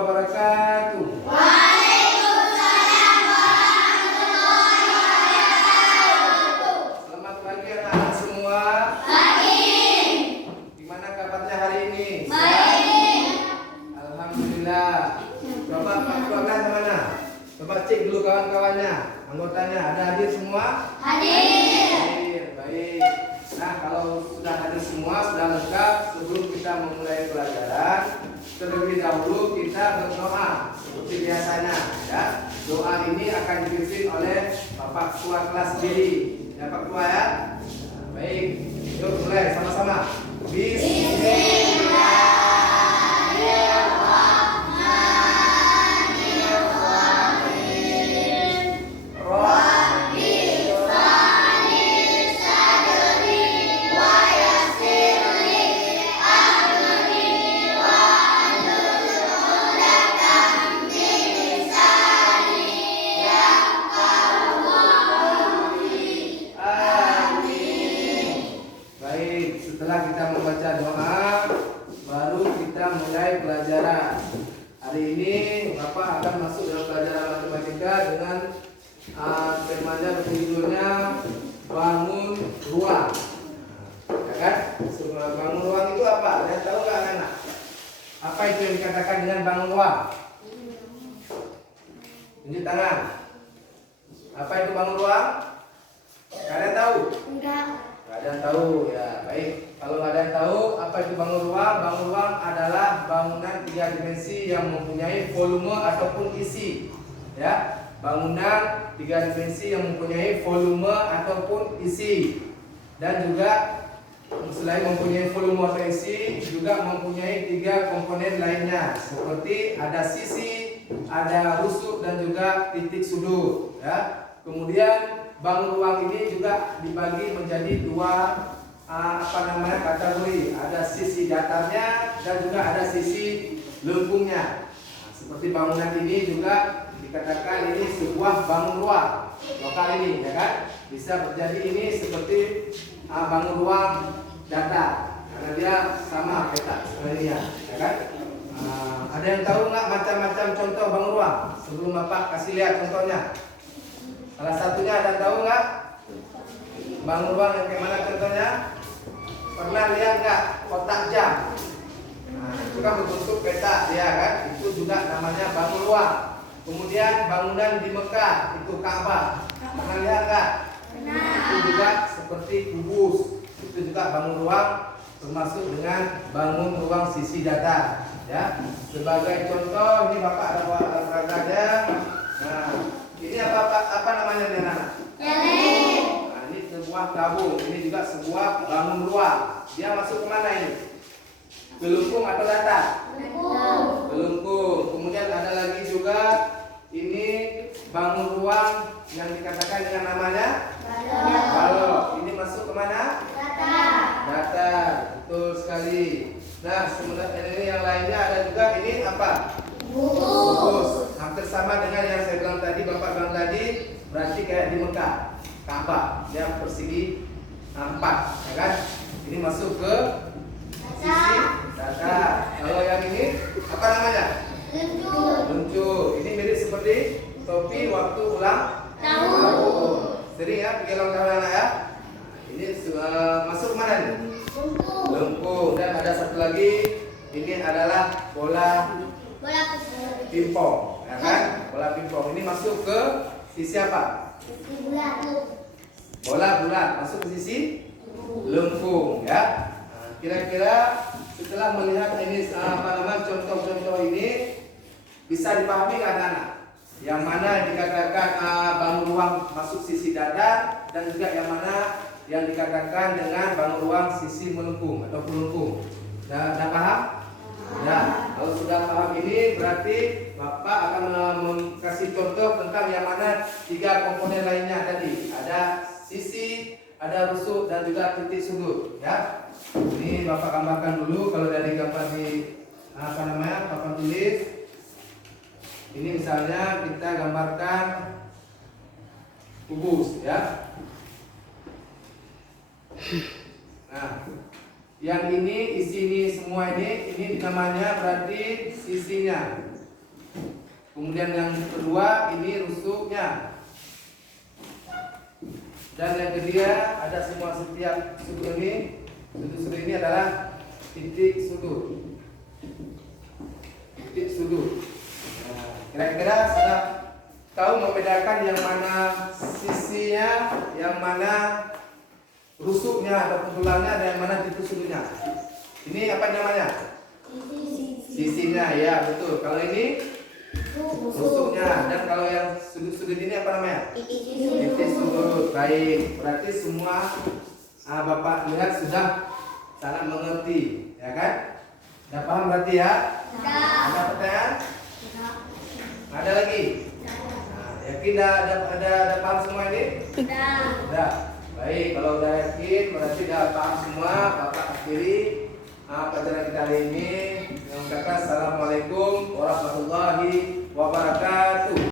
wabarakatuh. Waalaikumsalam warahmatullahi wabarakatuh. Selamat pagi anak-anak semua. Pagi. Gimana kabarnya hari ini? Baik. Alhamdulillah. Coba Pak kelas mana? Coba cek dulu kawan-kawannya, anggotanya ada hadir semua? Hadir. Baik. Nah, kalau sudah hadir semua, sudah lengkap, sebelum kita memulai pelajaran, terlebih dahulu kita berdoa seperti biasanya, ya. Doa ini akan dipimpin oleh Bapak Ketua kelas sendiri. Ya Pak Ketua ya. Nah, baik. Yuk mulai sama-sama. Baik, setelah kita membaca doa, baru kita mulai pelajaran. Hari ini Bapak akan masuk dalam pelajaran matematika dengan temanya atau judulnya bangun ruang. Ya kan? Bangun ruang itu apa? Kalian tahu nggak anak? Apa itu yang dikatakan dengan bangun ruang? Tunjuk tangan. Apa itu bangun ruang? Kalian tahu? Enggak. Nggak ada yang tahu ya. Baik, kalau nggak ada yang tahu apa itu bangun ruang? Bangun ruang adalah bangunan 3 dimensi yang mempunyai volume ataupun isi. Ya, bangunan 3 dimensi yang mempunyai volume ataupun isi. Dan juga selain mempunyai volume atau isi, juga mempunyai 3 komponen lainnya, seperti ada sisi, ada rusuk dan juga titik sudut. Ya, kemudian bangun ruang ini juga dibagi menjadi 2 kategori. Ada sisi datarnya dan juga ada sisi lengkungnya. Nah, seperti bangunan ini juga dikatakan ini sebuah bangun ruang lokal ini, ya kan? Bisa terjadi ini seperti bangun ruang datar karena dia sama peta sebenarnya, ya kan? Ada yang tahu nggak macam-macam contoh bangun ruang? Sebelum Bapak kasih lihat contohnya. Salah satunya ada tahu nggak? Bangun ruang yang kayak mana contohnya? Pernah lihat nggak kotak jam? Nah, itu kan berbentuk peta, ya kan? Itu juga namanya bangun ruang. Kemudian bangunan di Mekah itu Ka'bah. Pernah lihat nggak? Itu juga seperti kubus. Itu juga bangun ruang, termasuk dengan bangun ruang sisi datar. Ya, sebagai contoh ini Bapak ada olahraganya. Nah, ini apa namanya nih anak? Nah, ini sebuah tabung. Ini juga sebuah bangun ruang. Dia masuk kemana ini? Ke lengkung atau datar? Ke lengkung. Kemudian ada lagi juga ini bangun ruang yang dikatakan dengan namanya balok. Ini masuk kemana? Datar. Betul sekali. Nah, kemudian ini yang lainnya ada juga ini apa? Kubus. Hampir sama dengan yang saya bilang tadi, Bapak bilang tadi, berarti kayak di Mekah, Ka'bah, yang persegi 4, ya kan? Ini masuk ke sisi datar. Kalau yang ini apa namanya? Luncur. Ini mirip seperti topi waktu ulang tahun. Sering ya pergi ulang tahun anak ya? Ini masuk mana nih? Lengkung. Dan ada satu lagi, ini adalah bola pingpong, ya kan? Bola pingpong ini masuk ke sisi apa? Bola bulat masuk ke sisi lengkung, ya. Nah, kira-kira setelah melihat ini contoh-contoh ini bisa dipahami kan anak? Yang mana dikatakan bangun ruang masuk sisi datar dan juga yang mana yang dikatakan dengan bangun ruang sisi melengkung atau pelengkung. Dah paham? Nah, kalau sudah paham ini berarti Bapak akan kasih contoh tentang yang mana 3 komponen lainnya tadi. Ada sisi, ada rusuk dan juga titik sudut, ya. Ini Bapak gambarkan dulu. Kalau dari gambar di papan tulis. Ini misalnya kita gambarkan kubus, ya. Nah, yang ini isi ini semua ini namanya berarti sisinya. Kemudian yang kedua ini rusuknya. Dan yang ketiga ada semua setiap sudut ini. Sudut-sudut ini adalah titik sudut. Titik sudut. Nah, kira-kira sudah tahu membedakan yang mana sisinya, yang mana rusuknya atau tulangnya, dan yang mana titik sudutnya. Ini apa namanya? Sisinya, ya betul. Kalau ini rusuknya, dan kalau yang sudut-sudut ini apa namanya? Titik sudut. Baik, berarti semua Bapak lihat sudah sangat mengerti, ya kan? Sudah paham berarti ya? Ada pertanyaan? Ada lagi? Nah, yakin ada paham semua ini? Sudah. Baik, kalau udah yakin berarti udah paham semua. Bapak akhiri pelajaran kita hari ini. Dengan kata Assalamualaikum warahmatullahi wabarakatuh.